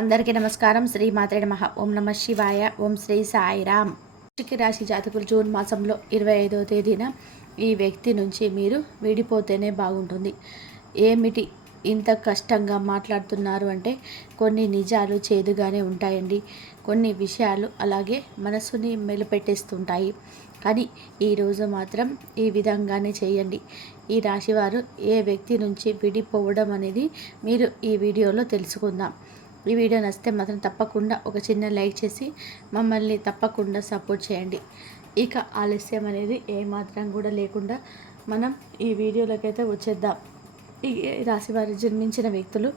అందరికీ నమస్కారం. శ్రీ మాత్రే నమః. ఓం నమ శివాయ. ఓం శ్రీ సాయిరామ్. వృశ్చిక రాశి జాతకులు జూన్ మాసంలో 25వ తేదీన ఈ వ్యక్తి నుంచి మీరు విడిపోతేనే బాగుంటుంది. ఏమిటి ఇంత కష్టంగా మాట్లాడుతున్నారు అంటే కొన్ని నిజాలు చేదుగానే ఉంటాయండి. కొన్ని విషయాలు అలాగే మనసుని మెలిపెట్టేస్తుంటాయి. కానీ ఈరోజు మాత్రం ఈ విధంగానే చేయండి. ఈ రాశివారు ఏ వ్యక్తి నుంచి విడిపోవడం అనేది మీరు ఈ వీడియోలో తెలుసుకుందాం. ఈ వీడియో నచ్చితే మాత్రం తప్పకుండా ఒక చిన్న లైక్ చేసి మమ్మల్ని తప్పకుండా సపోర్ట్ చేయండి. ఇక ఆలస్యం అనేది ఏమాత్రం కూడా లేకుండా మనం ఈ వీడియోలోకైతే వచ్చేద్దాం. ఈ రాశి వారు జన్మించిన వ్యక్తులు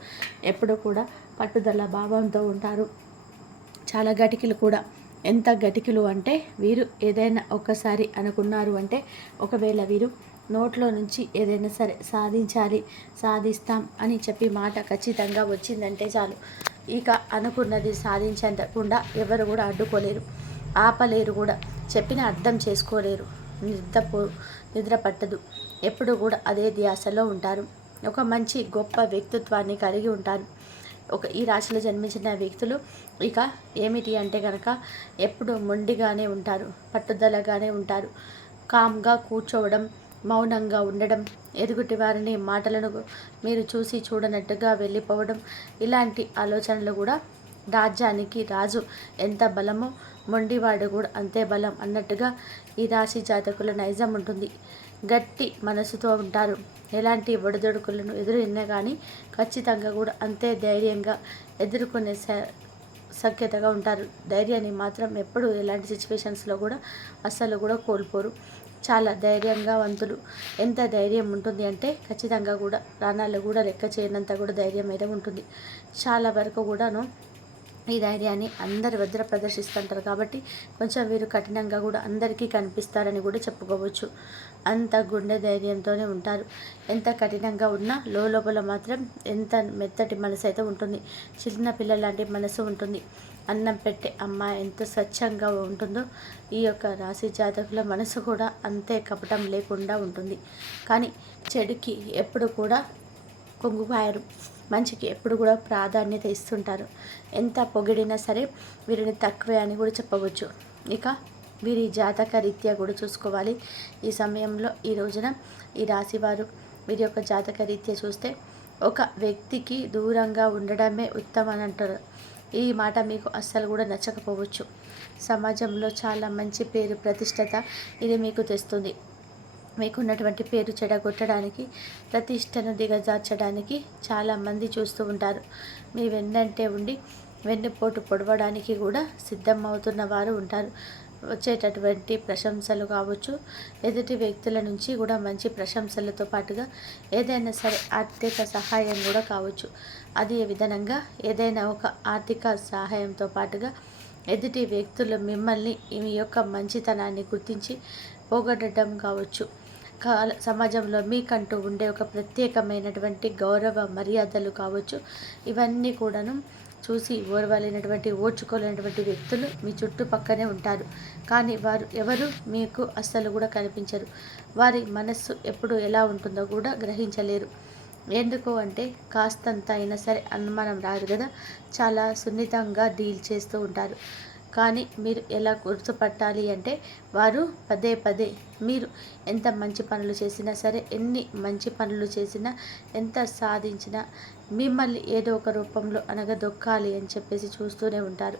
ఎప్పుడూ కూడా పట్టుదల భావంతో ఉంటారు. చాలా గటికులు కూడా. ఎంత గటికులు అంటే వీరు ఏదైనా ఒక్కసారి అనుకున్నారు అంటే ఒకవేళ వీరు నోట్లో నుంచి ఏదైనా సరే సాధించాలి, సాధిస్తాం అని చెప్పి మాట ఖచ్చితంగా వచ్చిందంటే చాలు, ఇక అనుకున్నది సాధించకుండా ఎవరు కూడా అడ్డుకోలేరు, ఆపలేరు కూడా, చెప్పిన అర్థం చేసుకోలేరు. నిద్ర పట్టదు. ఎప్పుడు కూడా అదే ధ్యాసలో ఉంటారు. ఒక మంచి గొప్ప వ్యక్తిత్వాన్ని కలిగి ఉంటారు. ఈ రాశిలో జన్మించిన వ్యక్తులు ఇక ఏమిటి అంటే కనుక ఎప్పుడు మొండిగానే ఉంటారు, పట్టుదలగానే ఉంటారు. కామ్గా కూర్చోవడం, మౌనంగా ఉండడం, ఎదుగుటి వారిని మాటలను మీరు చూసి చూడనట్టుగా వెళ్ళిపోవడం, ఇలాంటి ఆలోచనలు కూడా రాజ్యానికి రాజు ఎంత బలమో మొండివాడు కూడా అంతే బలం అన్నట్టుగా ఈ రాశి జాతకుల నైజం ఉంటుంది. గట్టి మనసుతో ఉంటారు. ఎలాంటి ఒడిదొడుకులను ఎదురైనా కానీ ఖచ్చితంగా కూడా అంతే ధైర్యంగా ఎదుర్కొనే సఖ్యతగా ఉంటారు. ధైర్యాన్ని మాత్రం ఎప్పుడు ఎలాంటి సిచ్యువేషన్స్లో కూడా అస్సలు కూడా కోల్పోరు. చాలా ధైర్యంగా వంతులు. ఎంత ధైర్యం ఉంటుంది అంటే ఖచ్చితంగా కూడా ప్రాణాలు కూడా లెక్క చేయనంత కూడా ధైర్యం అయితే ఉంటుంది. చాలా వరకు కూడాను ఈ ధైర్యాన్ని అందరి వద్ద ప్రదర్శిస్తుంటారు. కాబట్టి కొంచెం వీరు కఠినంగా కూడా అందరికీ కనిపిస్తారని కూడా చెప్పుకోవచ్చు. అంత గుండె ధైర్యంతోనే ఉంటారు. ఎంత కఠినంగా ఉన్నా లోపల మాత్రం ఎంత మెత్తటి మనసు అయితే ఉంటుంది. చిన్న పిల్లల లాంటి మనసు ఉంటుంది. అన్నం పెట్టే అమ్మ ఎంత స్వచ్ఛంగా ఉంటుందో ఈ యొక్క రాశి జాతకుల మనసు కూడా అంతే కపటం లేకుండా ఉంటుంది. కానీ చెడుకి ఎప్పుడు కూడా కొంగుపాయరు. మంచికి ఎప్పుడు కూడా ప్రాధాన్యత ఇస్తుంటారు. ఎంత పొగిడినా సరే వీరిని తక్కువే అని కూడా చెప్పవచ్చు. ఇక వీరి జాతక రీత్యా కూడా చూసుకోవాలి. ఈ సమయంలో ఈ రోజున ఈ రాశివారు వీరి యొక్క జాతక రీత్యా చూస్తే ఒక వ్యక్తికి దూరంగా ఉండడమే ఉత్తమం అని అంటారు. ఈ మాట మీకు అస్సలు కూడా నచ్చకపోవచ్చు. సమాజంలో చాలా మంచి పేరు ప్రతిష్టత ఇది మీకు తెస్తుంది. మీకున్నటువంటి పేరు చెడగొట్టడానికి, ప్రతిష్టను దిగజార్చడానికి చాలామంది చూస్తూ ఉంటారు. మీ వెన్నంటే ఉండి వెన్నుపోటు పొడవడానికి కూడా సిద్ధమవుతున్న వారు ఉంటారు. వచ్చేటటువంటి ప్రశంసలు కావచ్చు, ఎదుటి వ్యక్తుల నుంచి కూడా మంచి ప్రశంసలతో పాటుగా ఏదైనా సరే ఆర్థిక సహాయం కూడా కావచ్చు. అది విధంగా ఏదైనా ఒక ఆర్థిక సహాయంతో పాటుగా ఎదుటి వ్యక్తులు మిమ్మల్ని మీ యొక్క మంచితనాన్ని గుర్తించి పోగొట్టడం కావచ్చు. సమాజంలో మీకంటూ ఉండే ఒక ప్రత్యేకమైనటువంటి గౌరవ మర్యాదలు కావచ్చు. ఇవన్నీ కూడాను చూసి ఓర్చుకోలేనటువంటి వ్యక్తులు మీ చుట్టుపక్కనే ఉంటారు. కానీ వారు ఎవరు మీకు అస్సలు కూడా కనిపించరు. వారి మనస్సు ఎప్పుడు ఎలా ఉంటుందో కూడా గ్రహించలేరు. ఎందుకు అంటే కాస్తంత అయినా సరే అనుమానం రాదు కదా, చాలా సున్నితంగా డీల్ చేస్తూ ఉంటారు. కానీ మీరు ఎలా గుర్తుపట్టాలి అంటే వారు పదే పదే మీరు ఎంత మంచి పనులు చేసినా సరే, ఎన్ని మంచి పనులు చేసినా, ఎంత సాధించినా మిమ్మల్ని ఏదో ఒక రూపంలో అనగదొక్కాలి అని చెప్పేసి చూస్తూనే ఉంటారు.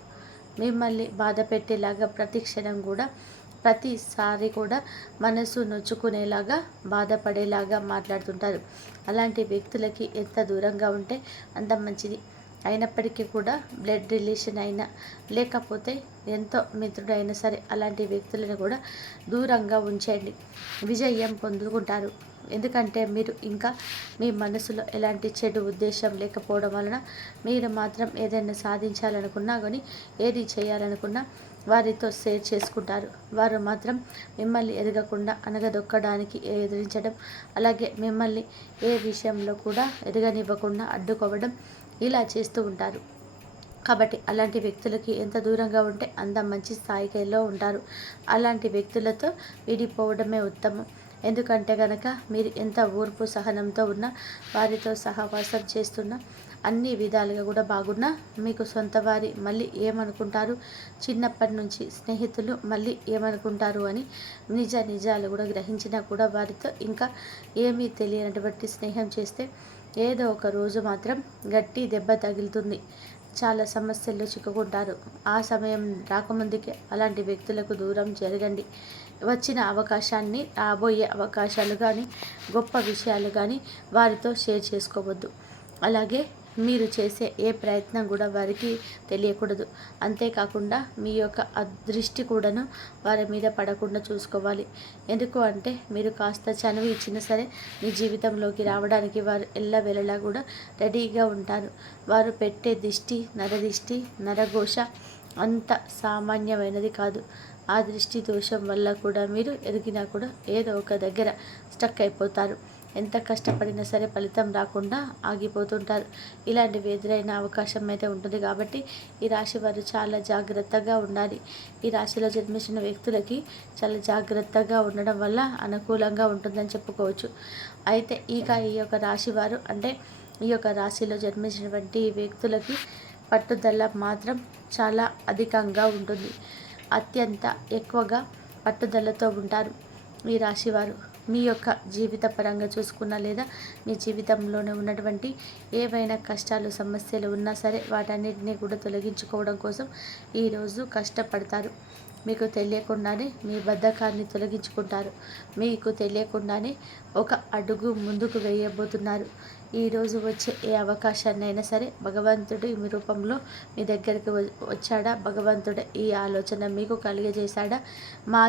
మిమ్మల్ని బాధ పెట్టేలాగా ప్రతి క్షణం కూడా, ప్రతిసారి కూడా మనసు నొచ్చుకునేలాగా, బాధపడేలాగా మాట్లాడుతుంటారు. అలాంటి వ్యక్తులకి ఎంత దూరంగా ఉంటే అంత మంచిది. అయినప్పటికీ కూడా బ్లడ్ రిలేషన్ అయినా లేకపోతే ఎంతో మిత్రుడైనా సరే అలాంటి వ్యక్తులను కూడా దూరంగా ఉంచండి. విజయం పొందుకుంటారు. ఎందుకంటే మీరు ఇంకా మీ మనసులో ఎలాంటి చెడు ఉద్దేశం లేకపోవడం వలన మీరు మాత్రం ఏదైనా సాధించాలనుకున్నా కానీ, ఏది చేయాలనుకున్నా వారితో షేర్ చేసుకుంటారు. వారు మాత్రం మిమ్మల్ని ఎదగకుండా అనగదొక్కడానికి ఎదిరించడం, అలాగే మిమ్మల్ని ఏ విషయంలో కూడా ఎదగనివ్వకుండా అడ్డుకోవడం ఇలా చేస్తూ ఉంటారు. కాబట్టి అలాంటి వ్యక్తులకి ఎంత దూరంగా ఉంటే అంత మంచి స్థాయిలో ఉంటారు. అలాంటి వ్యక్తులతో విడిపోవడమే ఉత్తమం. ఎందుకంటే కనుక మీరు ఎంత ఓర్పు సహనంతో ఉన్నా, వారితో సహవాసం చేస్తున్నా అన్ని విధాలుగా కూడా బాగున్నా మీకు సొంత వారి మళ్ళీ ఏమనుకుంటారు, చిన్నప్పటి నుంచి స్నేహితులు మళ్ళీ ఏమనుకుంటారు అని నిజాలు కూడా గ్రహించినా కూడా వారితో ఇంకా ఏమీ తెలియనటువంటి స్నేహం చేస్తే ఏదో ఒక రోజు మాత్రం గట్టి దెబ్బ తగులుతుంది. చాలా సమస్యల్లో చిక్కుకుంటారు. ఆ సమయం రాకముందుకే అలాంటి వ్యక్తులకు దూరం జరగండి. వచ్చిన అవకాశాన్ని, రాబోయే అవకాశాలు కానీ, గొప్ప విషయాలు కానీ వారితో షేర్ చేసుకోవద్దు. అలాగే మీరు చేసే ఏ ప్రయత్నం కూడా వారికి తెలియకూడదు. అంతేకాకుండా మీ యొక్క అదృష్టి కూడాను వారి మీద పడకుండా చూసుకోవాలి. ఎందుకు అంటే మీరు కాస్త చనువు ఇచ్చినా సరే మీ జీవితంలోకి రావడానికి వారు ఎల్లవేళలా కూడా రెడీగా ఉంటారు. వారు పెట్టే దిష్టి, నరదిష్టి, నరఘోష అంత సామాన్యమైనది కాదు. ఆ దృష్టి దోషం వల్ల కూడా మీరు ఎదిగినా కూడా ఏదో ఒక దగ్గర స్టక్ అయిపోతారు. ఎంత కష్టపడినా సరే ఫలితం రాకుండా ఆగిపోతుంటారు. ఇలాంటివి ఎదురైన అవకాశం అయితే ఉంటుంది. కాబట్టి ఈ రాశి వారు చాలా జాగ్రత్తగా ఉండాలి. ఈ రాశిలో జన్మించిన వ్యక్తులకి చాలా జాగ్రత్తగా ఉండడం వల్ల అనుకూలంగా ఉంటుందని చెప్పుకోవచ్చు. అయితే ఈ యొక్క రాశి వారు అంటే ఈ యొక్క రాశిలో జన్మించినటువంటి వ్యక్తులకి పట్టుదల మాత్రం చాలా అధికంగా ఉంటుంది. అత్యంత ఎక్కువగా పట్టుదలతో ఉంటారు ఈ రాశివారు. మీ యొక్క జీవిత పరంగా చూసుకున్నా లేదా మీ జీవితంలోనే ఉన్నటువంటి ఏవైనా కష్టాలు, సమస్యలు ఉన్నా సరే వాటన్నిటినీ కూడా తొలగించుకోవడం కోసం ఈరోజు కష్టపడతారు. మీకు తెలియకుండానే మీ బద్ధకాన్ని తొలగించుకుంటారు. మీకు తెలియకుండానే ఒక అడుగు ముందుకు వేయబోతున్నారు. ఈరోజు వచ్చే ఏ అవకాశాన్నైనా సరే భగవంతుడు మీ రూపంలో మీ దగ్గరికి వచ్చాడా, భగవంతుడు ఈ ఆలోచన మీకు కలిగజేశాడా, మా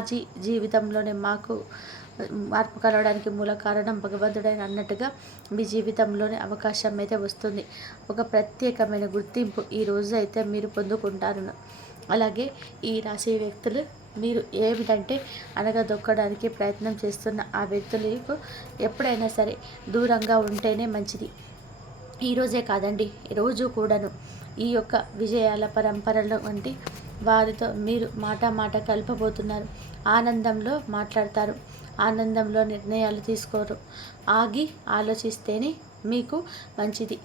జీవితంలోనే మాకు మార్పు కలవడానికి మూల కారణం భగవంతుడైన అన్నట్టుగా మీ జీవితంలోనే అవకాశం అయితే వస్తుంది. ఒక ప్రత్యేకమైన గుర్తింపు ఈరోజు అయితే మీరు పొందుకుంటారు. అలాగే ఈ రాశి వ్యక్తులు మీరు ఏమిటంటే అనగదొక్కడానికి ప్రయత్నం చేస్తున్న ఆ వ్యక్తులకు ఎప్పుడైనా సరే దూరంగా ఉంటేనే మంచిది. ఈరోజే కాదండి, రోజు కూడాను ఈ యొక్క విజయాల పరంపరలో వంటి వారితో మీరు మాట కలపబోతున్నారు. ఆనందంలో మాట్లాడతారు, ఆనందంలో నిర్ణయాలు తీసుకోరు. ఆగి ఆలోచిస్తేనే మీకు మంచిది.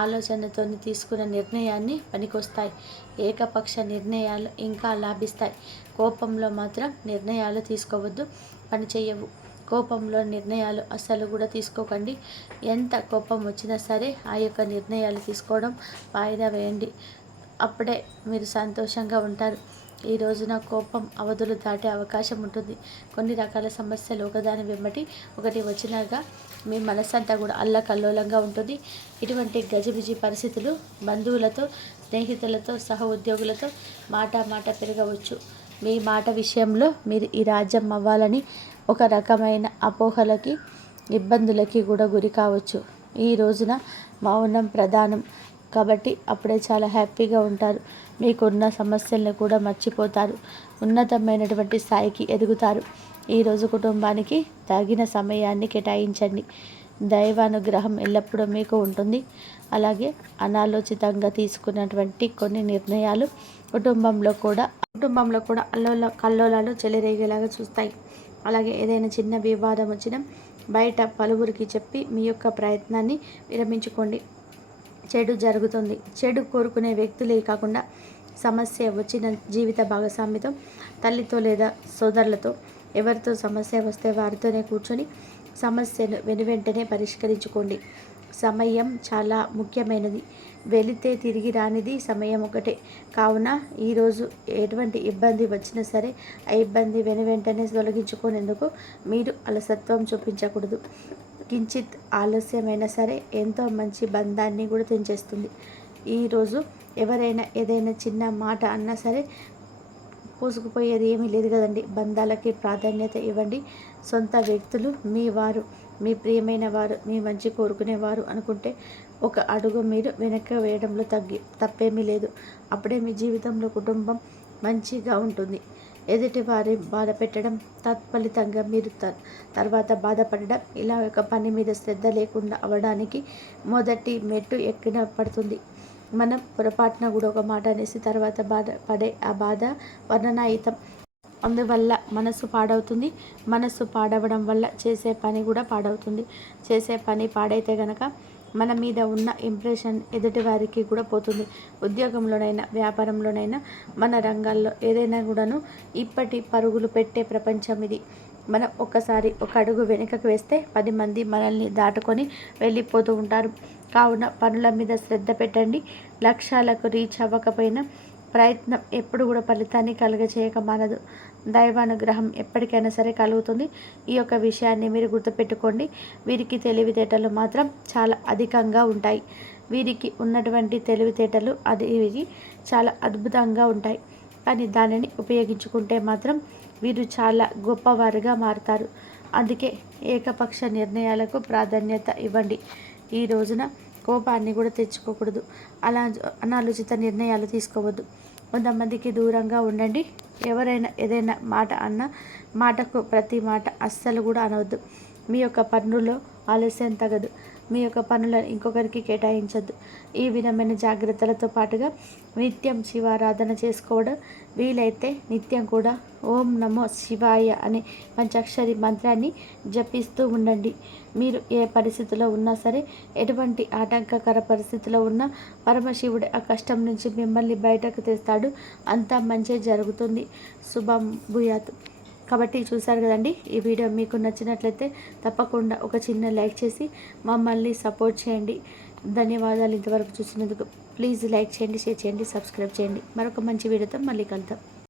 ఆలోచనతో తీసుకున్న నిర్ణయాన్ని పనికొస్తాయి. ఏకపక్ష నిర్ణయాలు ఇంకా లాభిస్తాయి. కోపంలో మాత్రం నిర్ణయాలు తీసుకోవద్దు, పని చేయవు. కోపంలో నిర్ణయాలు అస్సలు కూడా తీసుకోకండి. ఎంత కోపం వచ్చినా సరే ఆ యొక్క నిర్ణయాలు తీసుకోవడం వాయిదా వేయండి. అప్పుడే మీరు సంతోషంగా ఉంటారు. ఈ రోజున కోపం అవధులు దాటే అవకాశం ఉంటుంది. కొన్ని రకాల సమస్యలు ఒకదాని వెంబటి ఒకటి వచ్చినాక మీ మనసంతా కూడా అల్లకల్లోలంగా ఉంటుంది. ఇటువంటి గజిబిజి పరిస్థితులు బంధువులతో, స్నేహితులతో, సహ ఉద్యోగులతో మాట పెరగవచ్చు. మీ మాట విషయంలో మీరు ఈ రాజ్యం అవ్వాలని ఒక రకమైన అపోహలకి, ఇబ్బందులకి కూడా గురి కావచ్చు. ఈ రోజున మౌనం ప్రధానం కాబట్టి అప్పుడే చాలా హ్యాపీగా ఉంటారు. మీకున్న సమస్యలను కూడా మర్చిపోతారు. ఉన్నతమైనటువంటి స్థాయికి ఎదుగుతారు. ఈరోజు కుటుంబానికి తగిన సమయాన్ని కేటాయించండి. దైవానుగ్రహం ఎల్లప్పుడూ మీకు ఉంటుంది. అలాగే అనాలోచితంగా తీసుకున్నటువంటి కొన్ని నిర్ణయాలు కుటుంబంలో కూడా కల్లోలాలు చెలరేగేలాగా చూస్తాయి. అలాగే ఏదైనా చిన్న వివాదం వచ్చినా బయట పలువురికి చెప్పి మీ యొక్క ప్రయత్నాన్ని విరమించుకోండి. చెడు జరుగుతుంది. చెడు కోరుకునే వ్యక్తులే కాకుండా సమస్య వచ్చిన జీవిత భాగస్వామితో, తల్లితో లేదా సోదరులతో ఎవరితో సమస్య వస్తే వారితోనే కూర్చొని సమస్యను వెనువెంటనే పరిష్కరించుకోండి. సమయం చాలా ముఖ్యమైనది. వెళితే తిరిగి రానిది సమయం ఒకటే. కావున ఈరోజు ఎటువంటి ఇబ్బంది వచ్చినా సరే ఆ ఇబ్బంది వెనువెంటనే తొలగించుకునేందుకు మీరు అలసత్వం చూపించకూడదు. కించిత్ ఆలస్యమైనా సరే ఎంతో మంచి బంధాన్ని కూడా తెంచేస్తుంది. ఈరోజు ఎవరైనా ఏదైనా చిన్న మాట అన్నా సరే పోసుకుపోయేది ఏమీ లేదు కదండి. బంధాలకి ప్రాధాన్యత ఇవ్వండి. సొంత వ్యక్తులు మీ వారు, మీ ప్రియమైన వారు, మీ మంచి కోరుకునేవారు అనుకుంటే ఒక అడుగు మీరు వెనక్కి వేయడంలో తప్పేమీ లేదు. అప్పుడే మీ జీవితంలో కుటుంబం మంచిగా ఉంటుంది. ఎదుటి వారి బాధ పెట్టడం, తత్ఫలితంగా మీరు తర్వాత బాధపడడం, ఇలా ఒక పని మీద శ్రద్ధ లేకుండా అవ్వడానికి మొదటి మెట్టు ఎక్కిన పడుతుంది. మనం పొరపాటున కూడా ఒక మాట అనేసి తర్వాత పడే ఆ బాధ వర్ణనాయుతం. అందువల్ల మనసు పాడవుతుంది. మనసు పాడవడం వల్ల చేసే పని కూడా పాడవుతుంది. చేసే పని పాడైతే గనక మన మీద ఉన్న ఇంప్రెషన్ ఎదుటి వారికి కూడా పోతుంది. ఉద్యోగంలోనైనా వ్యాపారంలోనైనా మన రంగాల్లో ఏదైనా కూడాను ఇప్పటి పరుగులు పెట్టే ప్రపంచం ఇది. మనం ఒక్కసారి ఒక అడుగు వెనుకకు వేస్తే 10 మంది మనల్ని దాటుకొని వెళ్ళిపోతూ ఉంటారు. కావున పనుల మీద శ్రద్ధ పెట్టండి. లక్ష్యాలకు రీచ్ అవ్వకపోయినా ప్రయత్నం ఎప్పుడు కూడా ఫలితాన్ని కలుగచేయక మానదు. దైవానుగ్రహం ఎప్పటికైనా సరే కలుగుతుంది. ఈ యొక్క విషయాన్ని మీరు గుర్తుపెట్టుకోండి. వీరికి తెలివితేటలు మాత్రం చాలా అధికంగా ఉంటాయి. వీరికి ఉన్నటువంటి తెలివితేటలు అది చాలా అద్భుతంగా ఉంటాయి. కానీ దానిని ఉపయోగించుకుంటే మాత్రం వీరు చాలా గొప్పవారుగా మారుతారు. అందుకే ఏకపక్ష నిర్ణయాలకు ప్రాధాన్యత ఇవ్వండి. ఈ రోజున కోపాన్ని కూడా తెచ్చుకోకూడదు. అనాలోచిత నిర్ణయాలు తీసుకోవద్దు. కొంతమందికి దూరంగా ఉండండి. ఎవరైనా ఏదైనా మాట అన్నా మాటకు ప్రతి మాట అస్సలు కూడా అనవద్దు. మీ యొక్క పనుల్లో ఆలస్యం తగదు. మీ యొక్క పనులను ఇంకొకరికి కేటాయించద్దు. ఈ విధమైన జాగ్రత్తలతో పాటుగా నిత్యం శివారాధన చేసుకోవడం, వీలైతే నిత్యం కూడా ఓం నమో శివాయ అనే పంచాక్షరి మంత్రాన్ని జపిస్తూ ఉండండి. మీరు ఏ పరిస్థితిలో ఉన్నా సరే, ఎటువంటి ఆటంకకర పరిస్థితిలో ఉన్నా పరమశివుడు ఆ కష్టం నుంచి మిమ్మల్ని బయటకు తెస్తాడు. అంతా మంచి జరుగుతుంది. శుభం భూయాత్. కాబట్టి చూసారు కదండి, ఈ వీడియో మీకు నచ్చినట్లయితే తప్పకుండా ఒక చిన్న లైక్ చేసి మమ్మల్ని సపోర్ట్ చేయండి. ధన్యవాదాలు ఇంతవరకు చూసినందుకు. ప్లీజ్ లైక్ చేయండి, షేర్ చేయండి, సబ్స్క్రైబ్ చేయండి. మరొక మంచి వీడియోతో మళ్ళీ కలుద్దాం.